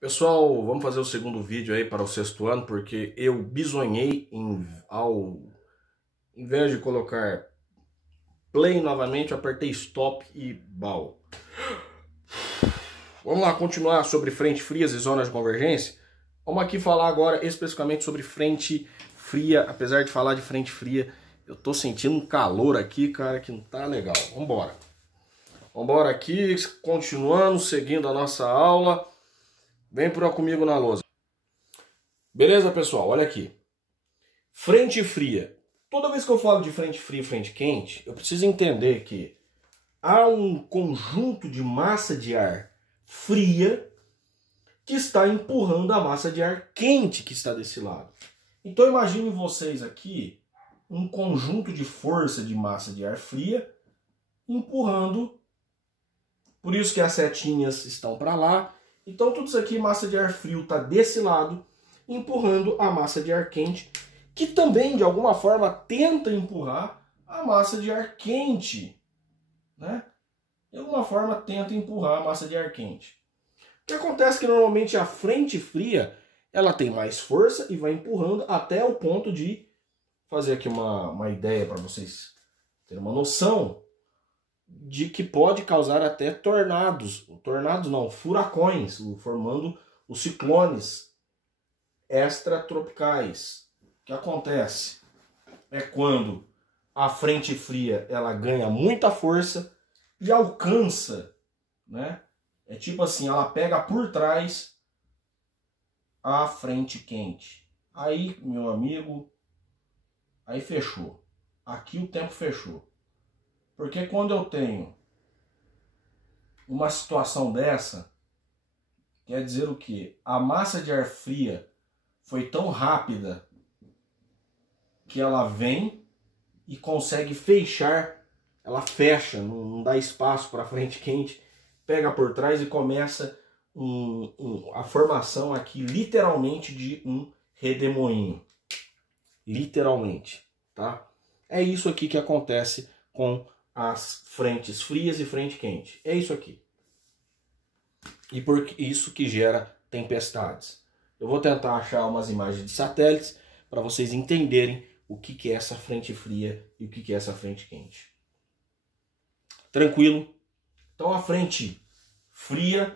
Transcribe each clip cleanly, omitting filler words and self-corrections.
Pessoal, vamos fazer o segundo vídeo aí para o sexto ano, porque eu bisonhei ao invés de colocar play novamente, eu apertei stop e bal. Vamos lá continuar sobre frente frias e zonas de convergência. Vamos aqui falar agora especificamente sobre frente fria. Apesar de falar de frente fria, eu tô sentindo um calor aqui, cara, que não tá legal. Vambora. Vambora aqui, continuando, seguindo a nossa aula. Vem por comigo na lousa. Beleza, pessoal? Olha aqui. Frente fria. Toda vez que eu falo de frente fria e frente quente, eu preciso entender que há um conjunto de massa de ar fria que está empurrando a massa de ar quente que está desse lado. Então imagine vocês aqui um conjunto de força de massa de ar fria empurrando. Por isso que as setinhas estão para lá. Então tudo isso aqui, massa de ar frio, está desse lado, empurrando a massa de ar quente, que também, de alguma forma, tenta empurrar a massa de ar quente, né? De alguma forma, tenta empurrar a massa de ar quente. O que acontece é que, normalmente, a frente fria, ela tem mais força e vai empurrando até o ponto de fazer aqui uma ideia para vocês terem uma noção de que pode causar até tornados. Tornados não, furacões, formando os ciclones extratropicais. O que acontece é quando a frente fria ela ganha muita força e alcança, né? É tipo assim, ela pega por trás a frente quente. Aí, meu amigo, aí fechou. Aqui o tempo fechou. Porque quando eu tenho uma situação dessa, quer dizer o quê? A massa de ar fria foi tão rápida que ela vem e consegue fechar, ela fecha, não dá espaço para a frente quente, pega por trás e começa a formação aqui literalmente de um redemoinho. Literalmente, tá? É isso aqui que acontece com as frentes frias e frente quente. É isso aqui. E por isso que gera tempestades. Eu vou tentar achar umas imagens de satélites para vocês entenderem o que é essa frente fria e o que é essa frente quente. Tranquilo? Então a frente fria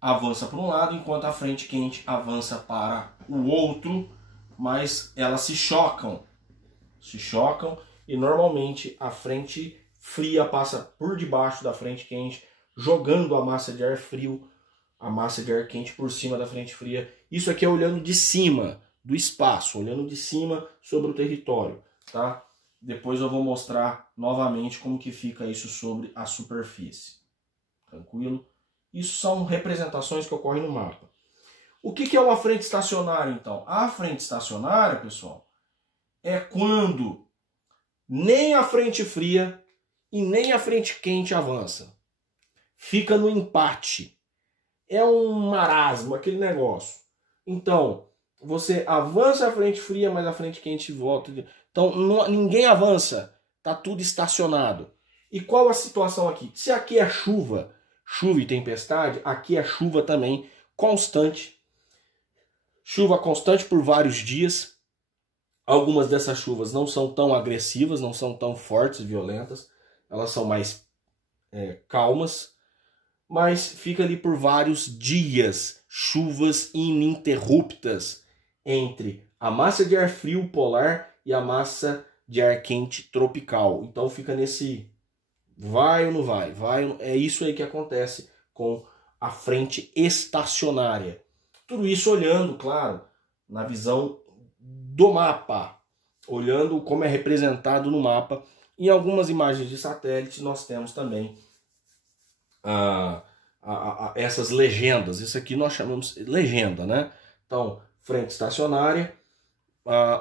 avança para um lado, enquanto a frente quente avança para o outro, mas elas se chocam. Se chocam e normalmente a frente fria passa por debaixo da frente quente, jogando a massa de ar frio, a massa de ar quente por cima da frente fria. Isso aqui é olhando de cima do espaço, olhando de cima sobre o território, tá? Depois eu vou mostrar novamente como que fica isso sobre a superfície. Tranquilo? Isso são representações que ocorrem no mapa. O que é uma frente estacionária, então? A frente estacionária, pessoal, é quando nem a frente fria e nem a frente quente avança. Fica no empate. É um marasmo, aquele negócio. Então, você avança a frente fria, mas a frente quente volta. Então, ninguém avança. Tá tudo estacionado. E qual a situação aqui? Se aqui é chuva e tempestade, aqui é chuva também constante. Chuva constante por vários dias. Algumas dessas chuvas não são tão agressivas, não são tão fortes e violentas. Elas são mais calmas, mas fica ali por vários dias, chuvas ininterruptas entre a massa de ar frio polar e a massa de ar quente tropical. Então fica nesse vai ou não vai, vai ou não... É isso aí que acontece com a frente estacionária. Tudo isso olhando, claro, na visão do mapa, olhando como é representado no mapa. Em algumas imagens de satélite nós temos também essas legendas. Isso aqui nós chamamos de legenda, né? Então, frente estacionária,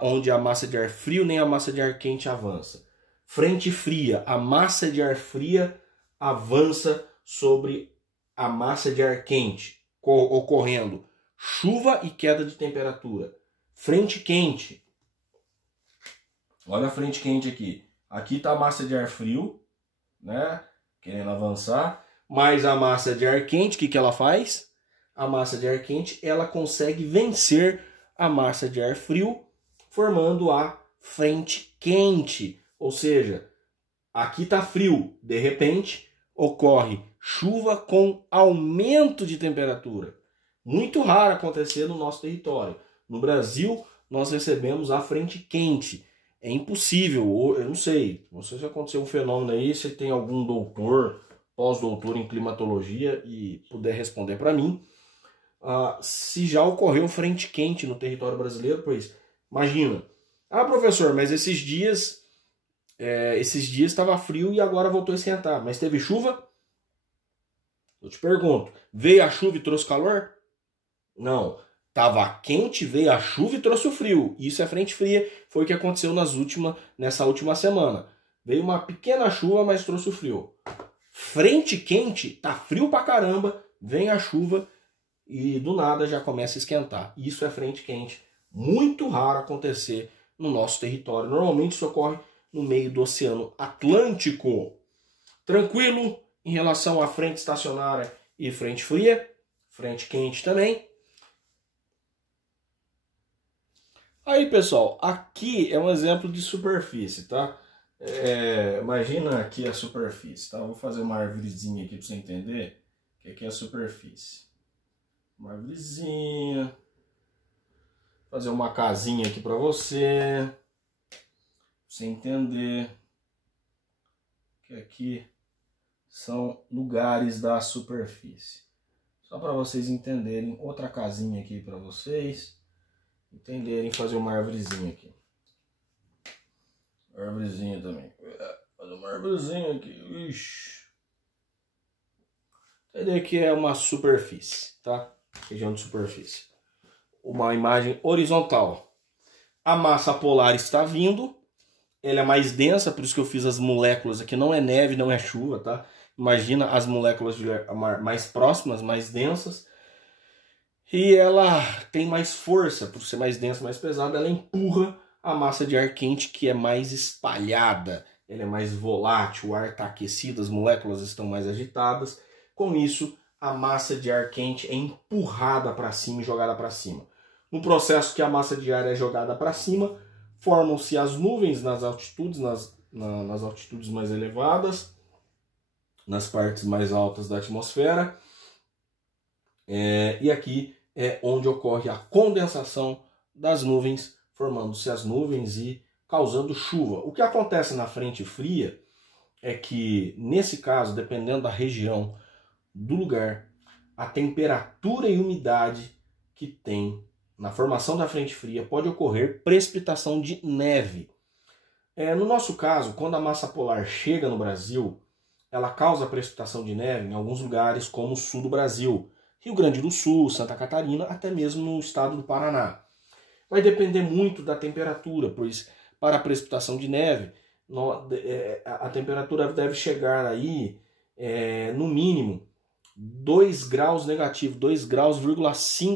onde a massa de ar frio nem a massa de ar quente avança. Frente fria, a massa de ar fria avança sobre a massa de ar quente, ocorrendo chuva e queda de temperatura. Frente quente, olha a frente quente aqui. Aqui está a massa de ar frio, né? Querendo avançar. Mas a massa de ar quente, o que ela faz? a massa de ar quente, ela consegue vencer a massa de ar frio, formando a frente quente. Ou seja, aqui está frio, de repente ocorre chuva com aumento de temperatura. Muito raro acontecer no nosso território. No Brasil, nós recebemos a frente quente. É impossível, eu não sei, não sei se aconteceu um fenômeno aí, se tem algum doutor, pós-doutor em climatologia e puder responder para mim, se já ocorreu frente quente no território brasileiro, pois imagina, professor, mas esses dias estava frio e agora voltou a esquentar, mas teve chuva? Eu te pergunto, veio a chuva e trouxe calor? Não. Tava quente, veio a chuva e trouxe o frio. Isso é frente fria, foi o que aconteceu nessa última semana. Veio uma pequena chuva, mas trouxe o frio. Frente quente, tá frio pra caramba, vem a chuva e do nada já começa a esquentar. Isso é frente quente. Muito raro acontecer no nosso território. Normalmente isso ocorre no meio do Oceano Atlântico. Tranquilo em relação à frente estacionária e frente fria. Frente quente também. Aí, pessoal, aqui é um exemplo de superfície, tá? Imagina aqui a superfície, tá? Eu vou fazer uma árvorezinha aqui para você entender o que aqui é a superfície. Uma árvorezinha. Fazer uma casinha aqui para você entender que aqui são lugares da superfície. Só para vocês entenderem, outra casinha aqui para vocês entenderem, fazer uma árvorezinha aqui. Árvorezinha também. Fazer uma árvorezinha aqui. Ixi. Entender que é uma superfície, tá? Região de superfície. Uma imagem horizontal. A massa polar está vindo. Ela é mais densa, por isso que eu fiz as moléculas aqui. Não é neve, não é chuva, tá? Imagina as moléculas de ar mais próximas, mais densas. E ela tem mais força, por ser mais densa, mais pesada, ela empurra a massa de ar quente, que é mais espalhada, ela é mais volátil, o ar está aquecido, as moléculas estão mais agitadas. Com isso, a massa de ar quente é empurrada para cima e jogada para cima. No processo que a massa de ar é jogada para cima, formam-se as nuvens nas altitudes, nas altitudes mais elevadas, nas partes mais altas da atmosfera. E aqui é onde ocorre a condensação das nuvens, formando-se as nuvens e causando chuva. O que acontece na frente fria é que, nesse caso, dependendo da região, do lugar, a temperatura e umidade que tem na formação da frente fria pode ocorrer precipitação de neve. No nosso caso, quando a massa polar chega no Brasil, ela causa precipitação de neve em alguns lugares como o sul do Brasil, Rio Grande do Sul, Santa Catarina, até mesmo no estado do Paraná. Vai depender muito da temperatura, pois para a precipitação de neve, a temperatura deve chegar aí, no mínimo, 2 graus negativo, 2,5 graus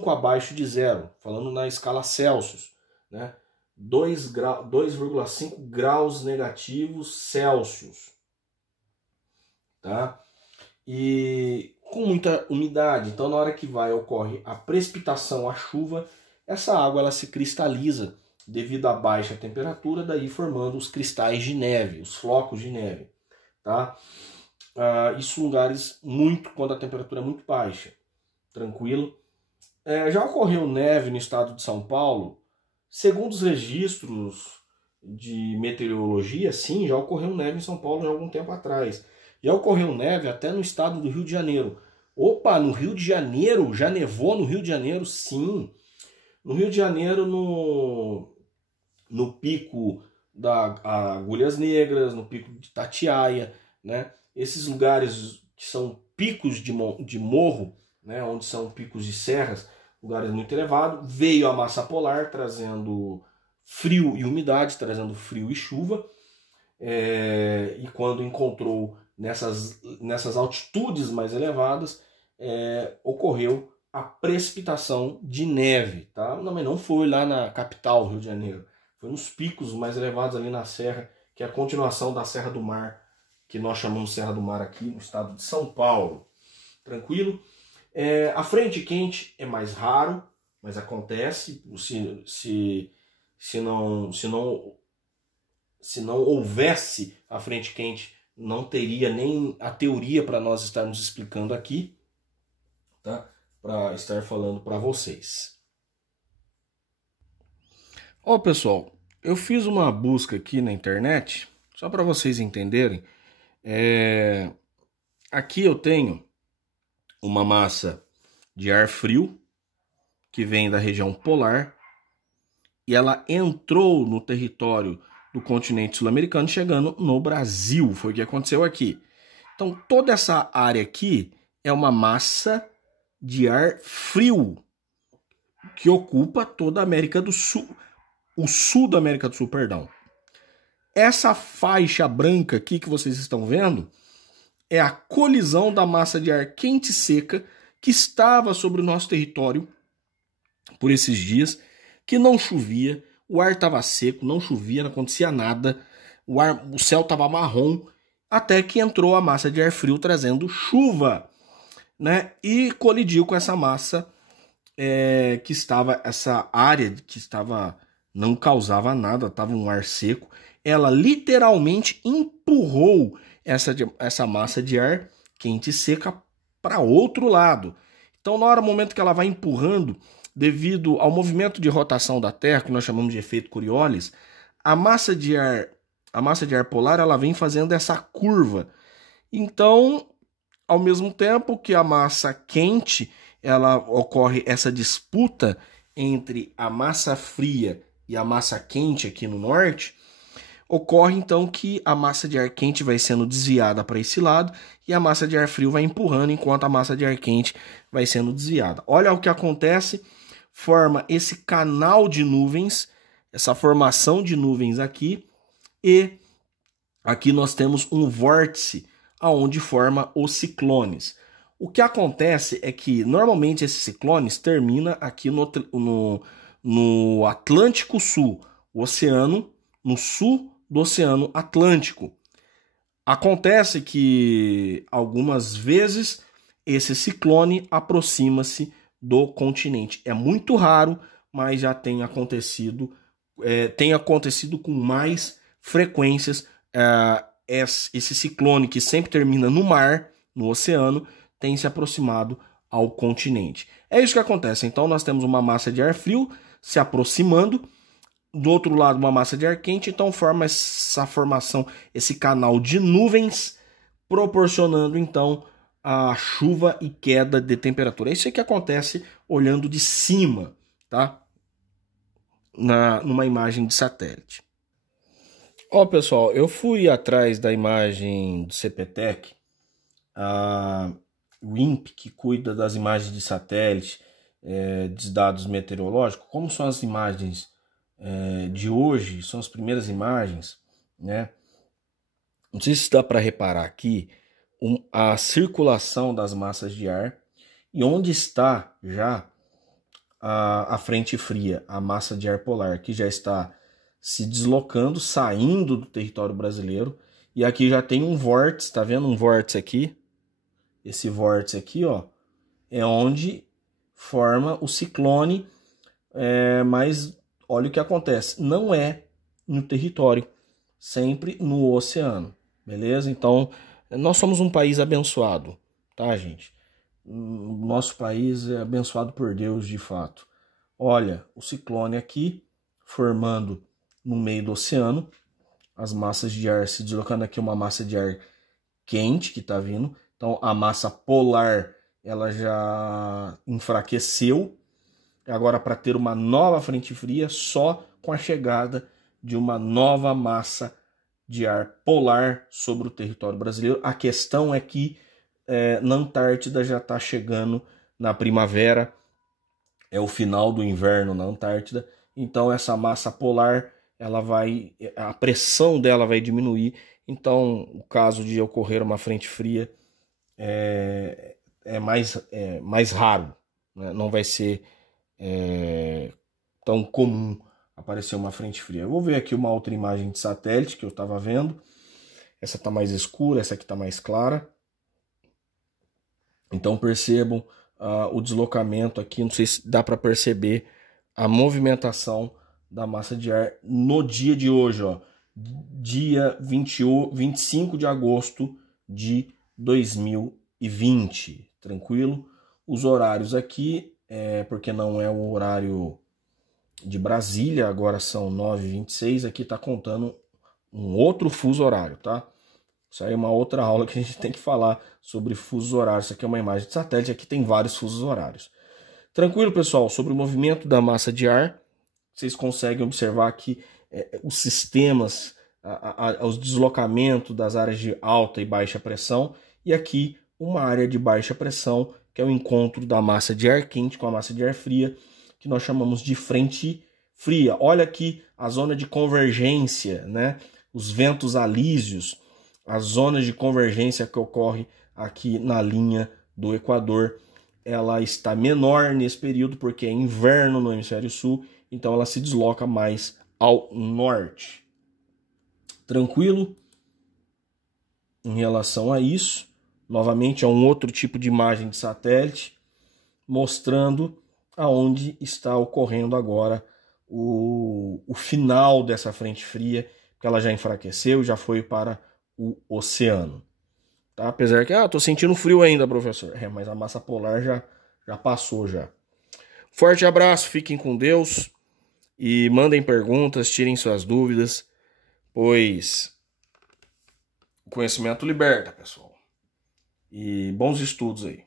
abaixo de zero, falando na escala Celsius, né? 2,5 graus negativos Celsius, tá? E com muita umidade, então na hora que ocorre a precipitação, a chuva, essa água ela se cristaliza devido à baixa temperatura, daí formando os cristais de neve, os flocos de neve, tá? Isso em lugares quando a temperatura é muito baixa, tranquilo. Já ocorreu neve no estado de São Paulo? Segundo os registros de meteorologia, sim, já ocorreu neve em São Paulo há algum tempo atrás. Já ocorreu neve até no estado do Rio de Janeiro. Opa, no Rio de Janeiro? Já nevou no Rio de Janeiro? Sim. No Rio de Janeiro, no pico da Agulhas Negras, no pico de Itatiaia, né? Esses lugares que são picos de morro, né? Onde são picos de serras, lugares muito elevados, veio a massa polar trazendo frio e umidade, trazendo frio e chuva, e quando encontrou nessas altitudes mais elevadas, ocorreu a precipitação de neve, tá? Mas não foi lá na capital, Rio de Janeiro, foi nos picos mais elevados ali na serra, que é a continuação da Serra do Mar, que nós chamamos Serra do Mar aqui no estado de São Paulo. Tranquilo? A frente quente é mais raro, mas acontece. Se não houvesse a frente quente, não teria nem a teoria para nós estarmos explicando aqui, tá? Para estar falando para vocês. Ó, pessoal, eu fiz uma busca aqui na internet, só para vocês entenderem. Aqui eu tenho uma massa de ar frio que vem da região polar e ela entrou no território do continente sul-americano, chegando no Brasil. Foi o que aconteceu aqui. Então, toda essa área aqui é uma massa de ar frio que ocupa toda a América do Sul, o sul da América do Sul, perdão. Essa faixa branca aqui que vocês estão vendo é a colisão da massa de ar quente e seca que estava sobre o nosso território por esses dias, que não chovia, o ar estava seco, não chovia, não acontecia nada, o céu estava marrom, até que entrou a massa de ar frio trazendo chuva, né? E colidiu com essa massa que estava, essa área que estava, não causava nada, estava um ar seco. Ela literalmente empurrou essa massa de ar quente e seca para outro lado. Então, no momento que ela vai empurrando, devido ao movimento de rotação da Terra, que nós chamamos de efeito Coriolis, a massa de ar polar, ela vem fazendo essa curva. Então, ao mesmo tempo que a massa quente, ela ocorre essa disputa entre a massa fria e a massa quente aqui no norte, ocorre então que a massa de ar quente vai sendo desviada para esse lado e a massa de ar frio vai empurrando enquanto a massa de ar quente vai sendo desviada. Olha o que acontece, forma esse canal de nuvens, essa formação de nuvens aqui, e aqui nós temos um vórtice aonde forma os ciclones. O que acontece é que normalmente esses ciclones terminam aqui no Atlântico Sul, o oceano, no sul do Oceano Atlântico. Acontece que algumas vezes esse ciclone aproxima-se do continente. É muito raro, mas já tem acontecido com mais frequências. Esse ciclone que sempre termina no mar, no oceano, tem se aproximado ao continente. É isso que acontece. Então nós temos uma massa de ar frio se aproximando, do outro lado uma massa de ar quente, então forma essa formação, esse canal de nuvens, proporcionando então a chuva e queda de temperatura. É isso que acontece olhando de cima, tá? Numa imagem de satélite. Ó, pessoal, eu fui atrás da imagem do CPTEC, o INPE, que cuida das imagens de satélite, de dados meteorológicos. Como são as imagens de hoje, são as primeiras imagens, né? Não sei se dá para reparar aqui a circulação das massas de ar e onde está já a frente fria, a massa de ar polar, que já está se deslocando, saindo do território brasileiro, e aqui já tem um vórtice, tá vendo um vórtice aqui? Esse vórtice aqui, ó, é onde forma o ciclone, mas olha o que acontece, não é no território, sempre no oceano, beleza? Então, nós somos um país abençoado, tá, gente? Nosso país é abençoado por Deus, de fato. Olha, o ciclone aqui, formando no meio do oceano, as massas de ar se deslocando aqui, uma massa de ar quente que tá vindo. Então, a massa polar, ela já enfraqueceu. Agora, para ter uma nova frente fria, só com a chegada de uma nova massa de ar polar sobre o território brasileiro. A questão é que na Antártida já está chegando na primavera, é o final do inverno na Antártida, então essa massa polar, a pressão dela vai diminuir, então o caso de ocorrer uma frente fria é mais raro, né? Não vai ser tão comum aparecer uma frente fria. Eu vou ver aqui uma outra imagem de satélite que eu estava vendo. Essa está mais escura, essa aqui está mais clara. Então percebam o deslocamento aqui, não sei se dá para perceber a movimentação da massa de ar no dia de hoje, ó, dia 25 de agosto de 2020, tranquilo? Os horários aqui, porque não é o horário de Brasília, agora são 9h26, aqui tá contando um outro fuso horário, tá? Isso aí é uma outra aula que a gente tem que falar sobre fusos horários. Isso aqui é uma imagem de satélite, aqui tem vários fusos horários. Tranquilo, pessoal? Sobre o movimento da massa de ar, vocês conseguem observar aqui os sistemas, os deslocamentos das áreas de alta e baixa pressão. E aqui uma área de baixa pressão, que é o encontro da massa de ar quente com a massa de ar fria, que nós chamamos de frente fria. Olha aqui a zona de convergência, né? Os ventos alísios, as zonas de convergência que ocorre aqui na linha do Equador, ela está menor nesse período porque é inverno no hemisfério sul, então ela se desloca mais ao norte. Tranquilo? Em relação a isso, novamente é um outro tipo de imagem de satélite, mostrando aonde está ocorrendo agora o final dessa frente fria, que ela já enfraqueceu, já foi para o oceano. Tá? Apesar que, tô sentindo frio ainda, professor. Mas a massa polar já passou já. Forte abraço, fiquem com Deus e mandem perguntas, tirem suas dúvidas, pois o conhecimento liberta, pessoal. E bons estudos aí.